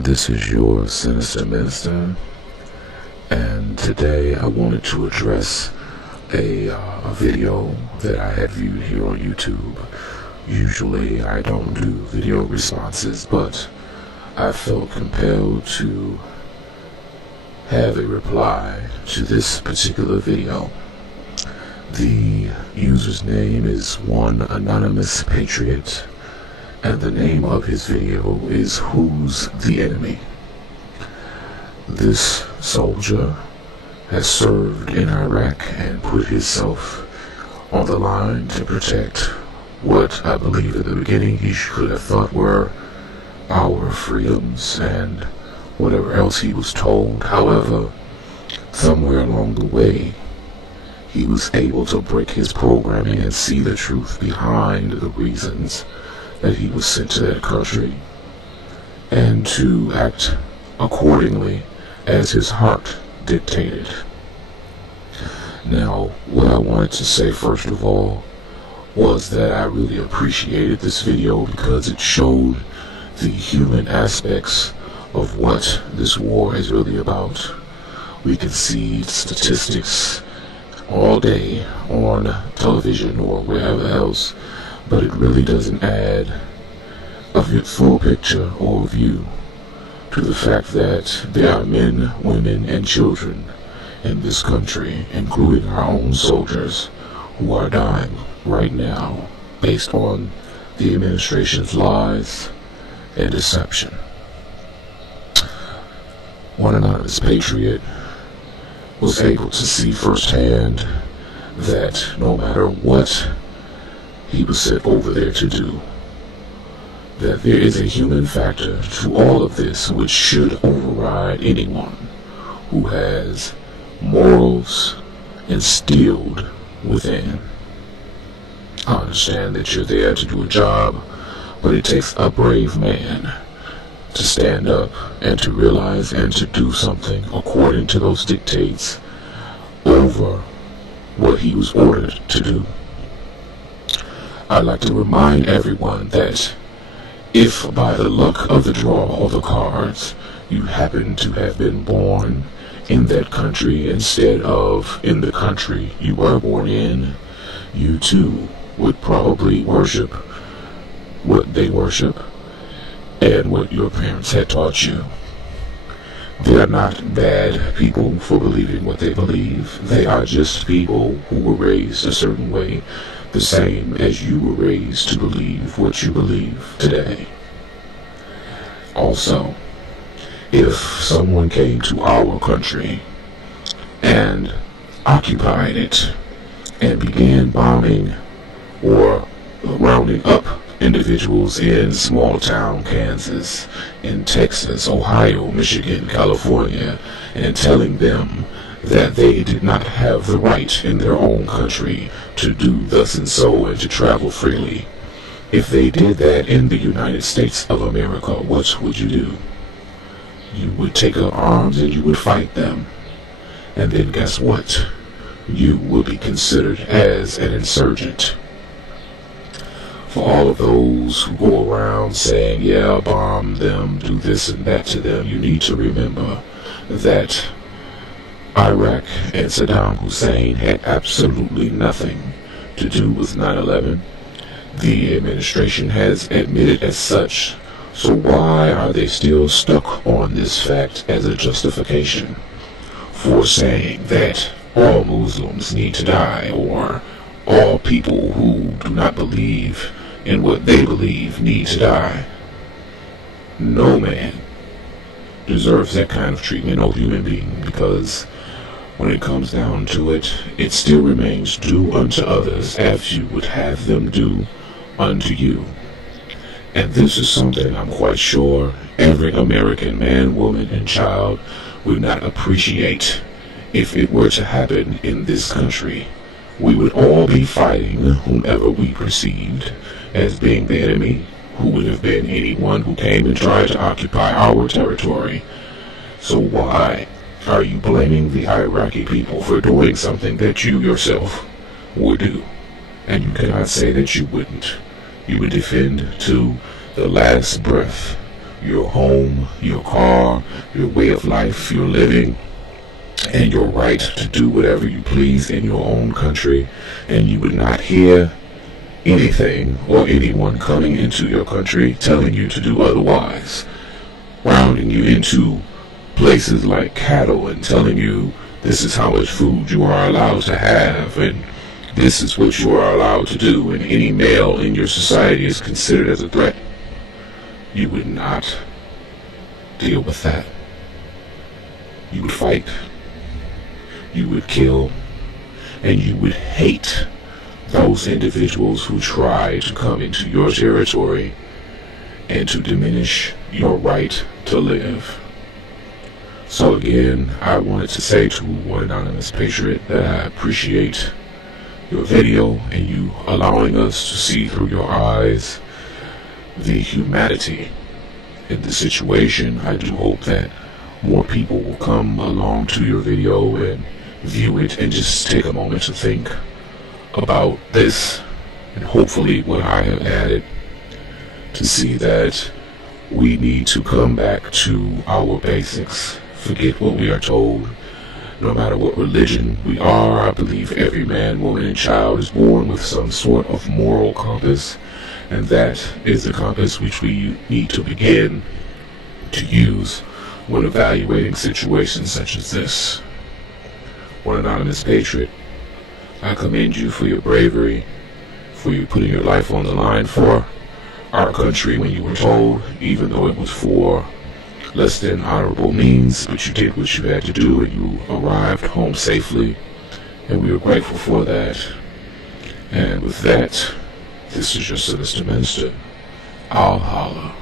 This is your Sinister Minister, and today I wanted to address a video that I had viewed here on YouTube. Usually I don't do video responses, but I felt compelled to have a reply to this particular video. The user's name is One Anonymous Patriot, and the name of his video is Who's the Enemy? This soldier has served in Iraq and put himself on the line to protect what I believe at the beginning he should have thought were our freedoms and whatever else he was told. However, somewhere along the way, he was able to break his programming and see the truth behind the reasons that he was sent to that country, and to act accordingly as his heart dictated. Now, what I wanted to say first of all was that I really appreciated this video because it showed the human aspects of what this war is really about. We can see statistics all day on television or wherever else, but it really doesn't add a full picture or view to the fact that there are men, women, and children in this country, including our own soldiers, who are dying right now based on the administration's lies and deception. One Anonymous Patriot was able to see firsthand that no matter what he was sent over there to do, that there is a human factor to all of this which should override anyone who has morals instilled within. I understand that you're there to do a job, but it takes a brave man to stand up and to realize and to do something according to those dictates over what he was ordered to do. I'd like to remind everyone that if by the luck of the draw of the cards you happen to have been born in that country instead of in the country you were born in, you too would probably worship what they worship and what your parents had taught you. They are not bad people for believing what they believe. They are just people who were raised a certain way, the same as you were raised to believe what you believe today. Also, if someone came to our country and occupied it and began bombing or rounding up individuals in small town Kansas, in Texas, Ohio, Michigan, California, and telling them that they did not have the right in their own country to do thus and so and to travel freely. If they did that in the United States of America, what would you do? You would take up arms and you would fight them. And then guess what? You will be considered as an insurgent. For all of those who go around saying, yeah, bomb them, do this and that to them, you need to remember that Iraq and Saddam Hussein had absolutely nothing to do with 9/11. The administration has admitted as such, so why are they still stuck on this fact as a justification for saying that all Muslims need to die, or all people who do not believe in what they believe need to die? No man deserves that kind of treatment, no human being, because when it comes down to it, it still remains do unto others as you would have them do unto you. And this is something I'm quite sure every American man, woman, and child would not appreciate if it were to happen in this country. We would all be fighting whomever we perceived as being the enemy, who would have been anyone who came and tried to occupy our territory. So why are you blaming the Iraqi people for doing something that you yourself would do? And you cannot say that you wouldn't. You would defend to the last breath your home, your car, your way of life, your living, and your right to do whatever you please in your own country, and you would not hear anything or anyone coming into your country telling you to do otherwise, rounding you into places like cattle and telling you this is how much food you are allowed to have and this is what you are allowed to do, and any male in your society is considered as a threat. You would not deal with that. You would fight. You would kill. And you would hate those individuals who try to come into your territory and to diminish your right to live. So again, I wanted to say to one anonymous patriot that I appreciate your video and you allowing us to see through your eyes the humanity in the situation. I do hope that more people will come along to your video and view it and just take a moment to think about this, and hopefully what I have added, to see that we need to come back to our basics, forget what we are told. No matter what religion we are, I believe every man, woman, and child is born with some sort of moral compass, and that is the compass which we need to begin to use when evaluating situations such as this. One anonymous patriot, I commend you for your bravery, for you putting your life on the line for our country when you were told, even though it was for less than honorable means, but you did what you had to do and you arrived home safely, and we are grateful for that. And with that, this is your sinister minister. I'll holler.